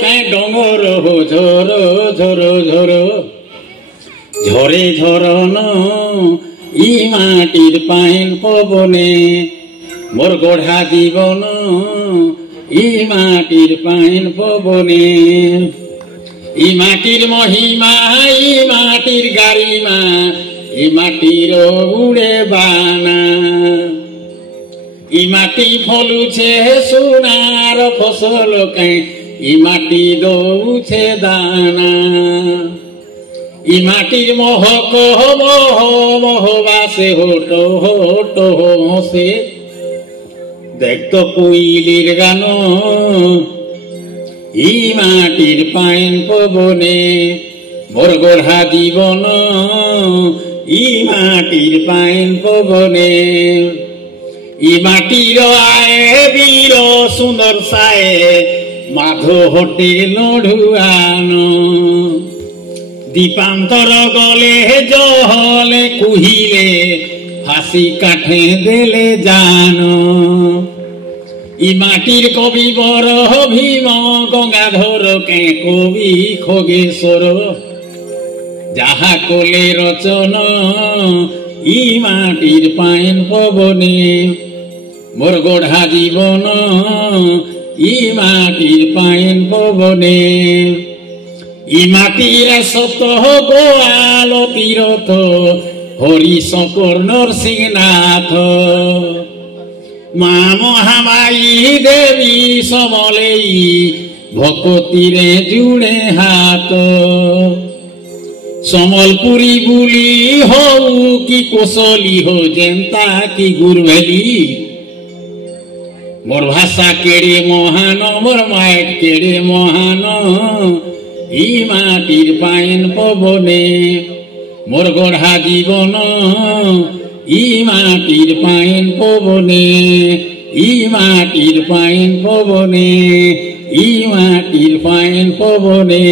কাই ডঙর হো ঝর ঝর ঝর ঝরে ঝরন ই মাটির পাইন পবনে মোর গড়া জীবন ই মাটির পাইন পবনে ই মাটির মহিমা ই মাটির গারিমা ই মাটির উড়ে বানা ই মাটি ফলুছে সোনার ফসল কাই ই মাটি দৌছে দানা ই মাটির মহক মহ মহবাসে হোট হোট হসে দেখতো কুইলির গান ই মাটির পাইন পবনে মোর গড়া জীবন ই মাটির পাইন পবনে ই মাটির আয়ে বীর সুন্দর সায়ে মাধো হোটে লড়ুয়ান দীপান্তর গলে জহলে কুহিলে ফাঁসি কাঠে দেলে জান ই মাটির কবি বর ভীম গঙ্গাধর কে কবি খগেশ্বর যাহা কোলে রচন ই মাটির পাইন পবনে মোর গড়া জীবন ই মাটির পাইন পবনে ই মাটির সত গোয়াল তীরথ হরি শঙ্কর নরসিংহনাথ মা মহামায়ী দেবী সমলেই ভকতিরে জুড়ে হাত সম্বলপুরী বুলি হউ কি কোশলী হো জেন্তা কি গুরভেলি মোর ভাষা কেড়ে মহান মোর মায়ের কেড়ে মহান ই মাটির পাইন পবনে মোর গড়া জীবন ই মাটির পাইন পবনে ই মাটির পাইন পবনে ই মাটির পাইন পবনে।